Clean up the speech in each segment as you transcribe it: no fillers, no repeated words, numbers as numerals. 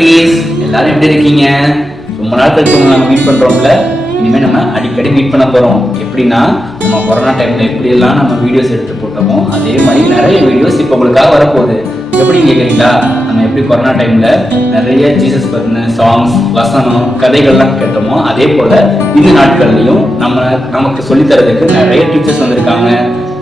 குட்டீஸ், எல்லாரும் எப்படி இருக்கீங்க? ரொம்ப நாள் கழிச்சு நம்ம மீட் பண்றோம்ல. இனிமேல் நம்ம அடிக்கடி மீட் பண்ண போறோம். எப்படின்னா, நம்ம கொரோனா டைம்ல எப்படியெல்லாம் நம்ம வீடியோஸ் எடுத்து போட்டோமோ அதே மாதிரி நிறைய வீடியோஸ் இப்போ உங்களுக்காக வரப்போகுது. எப்படின்னு கேட்குறீங்களா? நம்ம எப்படி கொரோனா டைம்ல நிறைய ஜீசஸ் பத்தின சாங்ஸ், வசனம், கதைகள்லாம் கேட்டோமோ அதே போல இந்த நாட்கள்லையும் நமக்கு சொல்லித்தரதுக்கு நிறைய டீச்சர்ஸ் வந்திருக்காங்க.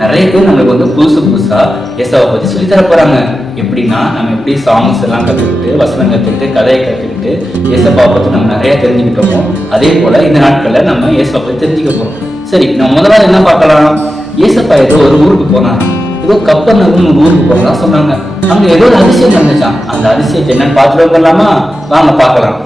நிறைய பேர் நம்மளுக்கு வந்து புதுசா ஏசாவை பத்தி சொல்லித்தர போறாங்க. எப்படின்னா, நம்ம எப்படி சாங்ஸ் எல்லாம் கத்துக்கிட்டு, வசனம் கத்துக்கிட்டு, கதையை கத்துக்கிட்டு ஏசப்பாவை பத்தி நம்ம நிறைய தெரிஞ்சுக்கிட்டோமோ அதே போல இந்த நாட்கள்ல நம்ம ஏசப்பா பத்தி தெரிஞ்சுக்க போறோம். சரி, நம்ம முதல்ல என்ன பார்க்கலாம்? ஏசப்பா ஏதோ ஒரு ஊருக்கு போனாங்க. ஏதோ கப்பர்நகூம்னு ஒரு ஊருக்கு போறதா சொன்னாங்க. அங்க ஏதோ ஒரு அதிசயம் நடந்துச்சான். அந்த அதிசயத்தை என்னன்னு பார்த்துட்டு வந்துடலாமா? வாங்க பார்க்கலாம்.